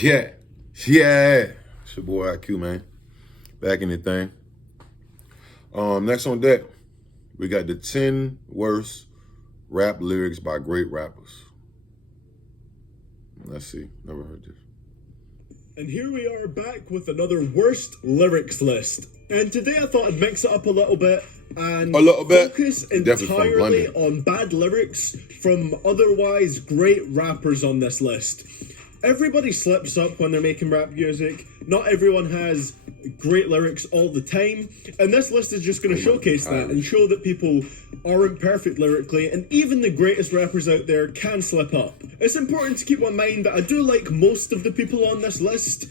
Yeah. Yeah. It's your boy IQ, man. Back in the thing. Next on deck, we got the 10 worst rap lyrics by great rappers. Let's see. Never heard this. And here we are back with another worst lyrics list. And today I thought I'd mix it up a little bit and focus entirely on bad lyrics from otherwise great rappers on this list. Everybody slips up when they're making rap music. Not everyone has great lyrics all the time. And this list is just going to showcase that and show that people aren't perfect lyrically, and even the greatest rappers out there can slip up. It's important to keep in mind that I do like most of the people on this list,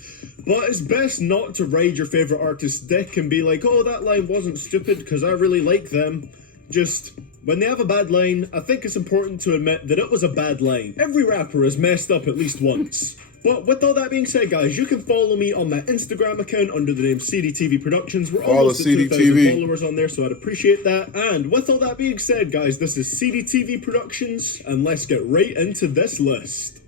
but it's best not to ride your favourite artist's dick and be like, oh, that line wasn't stupid because I really like them. Just, when they have a bad line, I think it's important to admit that it was a bad line. Every rapper has messed up at least once. But with all that being said, guys, you can follow me on my Instagram account under the name CDTV Productions. We're almost at 2,000 followers on there, so I'd appreciate that. And with all that being said, guys, this is CDTV Productions, and let's get right into this list.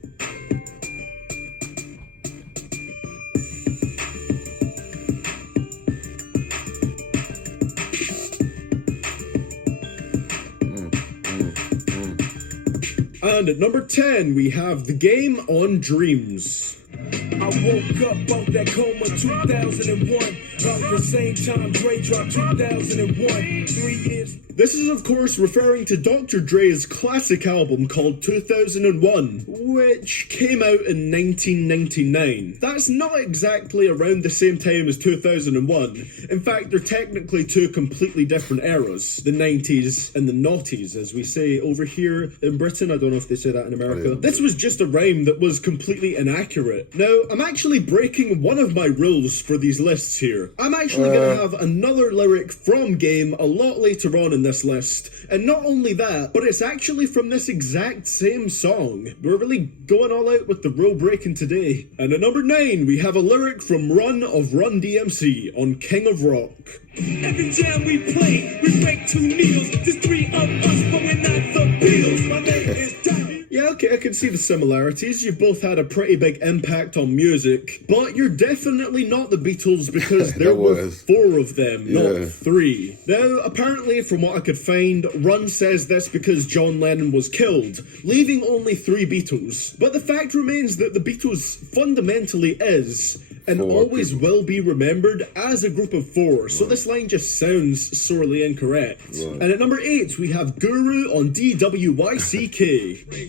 And at number 10, we have The Game on Dreams. I woke up out that coma 2001. About the same time Dre dropped 2001. 3 years. This is, of course, referring to Dr. Dre's classic album called 2001, which came out in 1999. That's not exactly around the same time as 2001. In fact, they're technically two completely different eras. The 90s and the noughties, as we say over here in Britain. I don't know if they say that in America. This was just a rhyme that was completely inaccurate. Now, I'm actually breaking one of my rules for these lists here. I'm actually going to have another lyric from Game a lot later on in this list. And not only that, but it's actually from this exact same song. We're really going all out with the rule breaking today. And at number 9, we have a lyric from Run of Run DMC on King of Rock. Every time we play, we break 2 needles. There's 3 of us, but we're not the Beatles. My name is Down. Yeah, okay, I can see the similarities. You've both had a pretty big impact on music, but you're definitely not the Beatles because there were 4 of them, not 3. Now, apparently, from what I could find, Run says this because John Lennon was killed, leaving only 3 Beatles. But the fact remains that the Beatles fundamentally is, and always will be remembered as a group of 4, so this line just sounds sorely incorrect. And at number 8, we have Guru on DWYCK.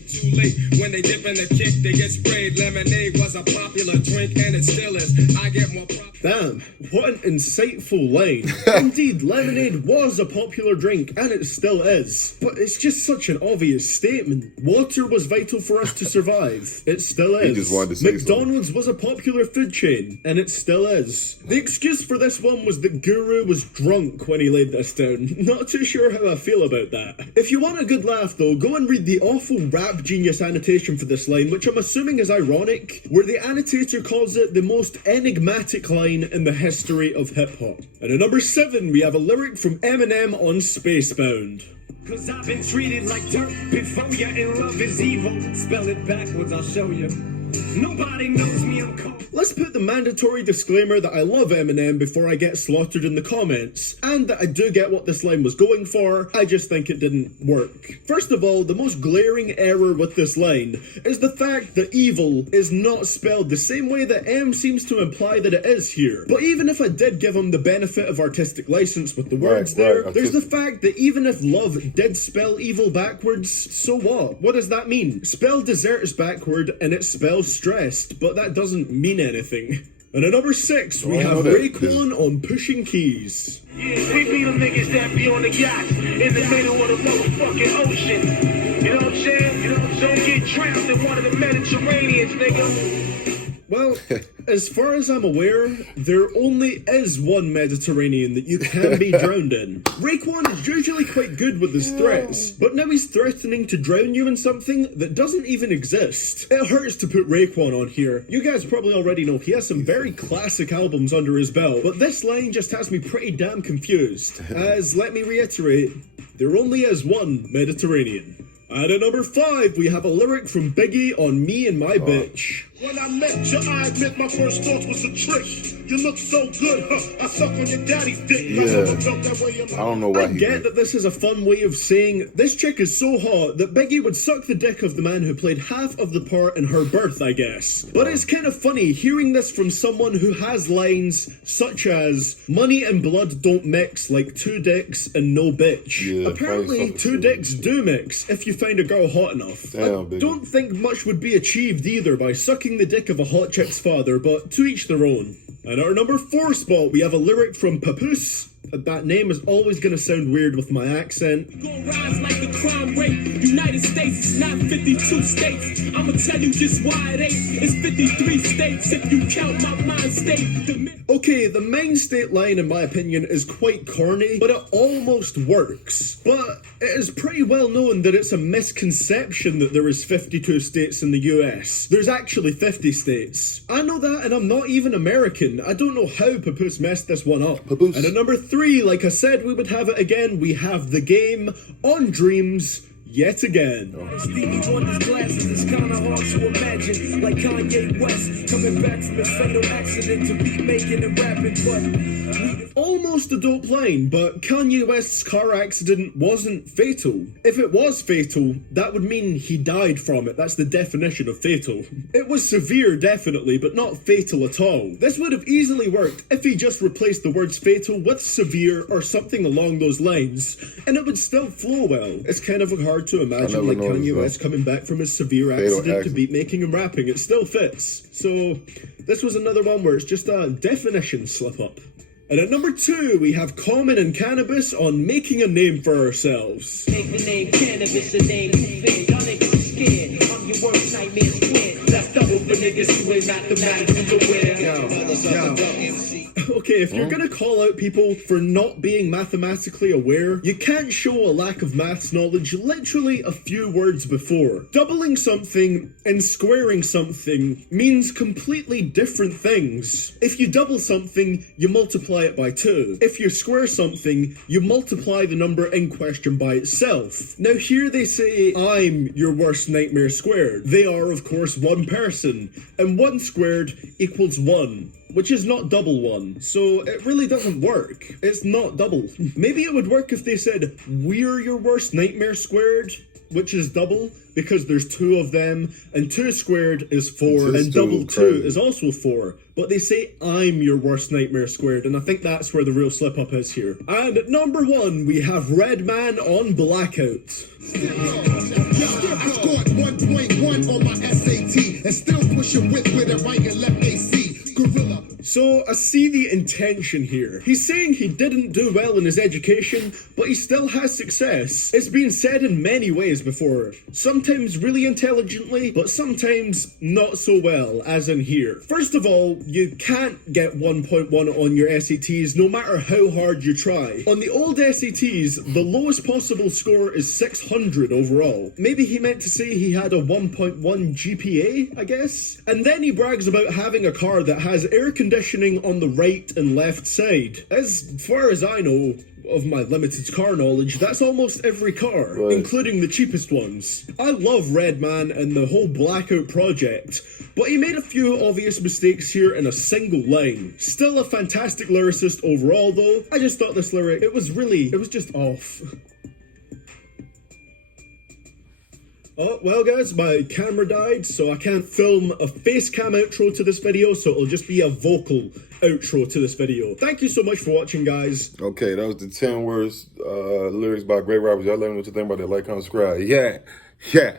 Too late. When they dip in the kick, they get sprayed. Lemonade was a popular drink, and it still is. I get more Damn, what an insightful line. Indeed, lemonade was a popular drink, and it still is. But it's just such an obvious statement. Water was vital for us to survive. It still is. He just wanted to say McDonald's was a popular food chain, and it still is. The excuse for this one was that Guru was drunk when he laid this down. Not too sure how I feel about that. If you want a good laugh though, go and read the awful Rap Genius annotation for this line, which I'm assuming is ironic, where the annotator calls it the most enigmatic line in the history of hip-hop. And at number 7, we have a lyric from Eminem on Spacebound. Cause I've been treated like dirt before you, and love is evil. Spell it backwards, I'll show you. Nobody knows me, I'm cold. Let's put the mandatory disclaimer that I love Eminem before I get slaughtered in the comments, and that I do get what this line was going for, I just think it didn't work. First of all, the most glaring error with this line is the fact that evil is not spelled the same way that M seems to imply that it is here. But even if I did give him the benefit of artistic license with the words there's the fact that even if love did spell evil backwards, so what? What does that mean? Spell dessert is backward and it's spelled stressed, but that doesn't mean anything. And at number 6, we have Raekwon on Pushing Keys. Yeah, we be them niggas that be on the yacht in the middle of the motherfucking ocean. You know what I'm saying? You know what I'm saying? Don't get drowned in one of the Mediterraneans, nigga. Well, as far as I'm aware, there only is one Mediterranean that you can be drowned in. Raekwon is usually quite good with his threats, but now he's threatening to drown you in something that doesn't even exist. It hurts to put Raekwon on here. You guys probably already know he has some very classic albums under his belt, but this line just has me pretty damn confused. As, let me reiterate, there only is one Mediterranean. And at number 5, we have a lyric from Biggie on Me and My Bitch. When I met you, I admit my first thought was a trick. You look so good, huh? I suck on your daddy's dick. Yeah. I don't know why I get that this is a fun way of saying this chick is so hot that Biggie would suck the dick of the man who played half of the part in her birth, I guess. But it's kind of funny hearing this from someone who has lines such as money and blood don't mix like two dicks and no bitch. Yeah, apparently two dicks do mix if you find a girl hot enough. Damn, I don't think much would be achieved either by sucking the dick of a hot chick's father, but to each their own. And our number 4 spot, we have a lyric from Papoose. That name is always going to sound weird with my accent. Gonna rise like the crime rate. United States is not 52 states. I'ma tell you just why it ain't. It's 53 states if you count my mind state. Okay, the mind state line, in my opinion, is quite corny, but it almost works. But it is pretty well known that it's a misconception that there is 52 states in the US. There's actually 50 states. I know that, and I'm not even American. I don't know how Papoose messed this one up. Papoose. And at number 3, like I said, we would have it again. We have The Game on Dreams. Yet again. Stevie Wonder's glasses is kinda hard to imagine. Like Kanye West coming back from his fatal accident to beat making and rapping, but almost a dope line, but Kanye West's car accident wasn't fatal. If it was fatal, that would mean he died from it. That's the definition of fatal. It was severe, definitely, but not fatal at all. This would have easily worked if he just replaced the words fatal with severe or something along those lines, and it would still flow well. It's kind of hard to imagine like Kanye West coming back from his severe accident to beat making and rapping. It still fits. So this was another one where it's just a definition slip up. And at number 2, we have Common and Cannabis on Making a Name for Ourselves. make the name Cannabis a name you fit. Y'all niggas are scared. I'm your worst nightmare's twin. That's double for niggas who ain't mathematically aware. Okay, if you're gonna call out people for not being mathematically aware, you can't show a lack of maths knowledge literally a few words before. Doubling something and squaring something means completely different things. If you double something, you multiply it by 2. If you square something, you multiply the number in question by itself. Now here they say, I'm your worst nightmare squared. They are, of course, one person, and 1 squared equals 1. Which is not double 1, so it really doesn't work. It's not double. Maybe it would work if they said, we're your worst nightmare squared, which is double, because there's 2 of them, and 2 squared is 4, and double 2 is also 4. But they say, I'm your worst nightmare squared, and I think that's where the real slip-up is here. And at number 1, we have Redman on Blackout. I scored 1.1 on my SAT, and still pushing with a right and left AC. Gorilla. So I see the intention here. He's saying he didn't do well in his education, but he still has success. It's been said in many ways before. Sometimes really intelligently, but sometimes not so well, as in here. First of all, you can't get 1.1 on your SATs no matter how hard you try. On the old SATs, the lowest possible score is 600 overall. Maybe he meant to say he had a 1.1 GPA, I guess? And then he brags about having a car that has air conditioning on the right and left side. As far as I know, of my limited car knowledge, that's almost every car, including the cheapest ones. I love Redman and the whole Blackout project, but he made a few obvious mistakes here in a single line. Still a fantastic lyricist overall though. I just thought this lyric, it was just off. Oh, well guys, my camera died, so I can't film a face cam outro to this video, so it'll just be a vocal outro to this video. Thank you so much for watching, guys. Okay, that was the 10 worst lyrics by great rappers. Y'all let me know what you think about that. Like, comment, subscribe. Yeah.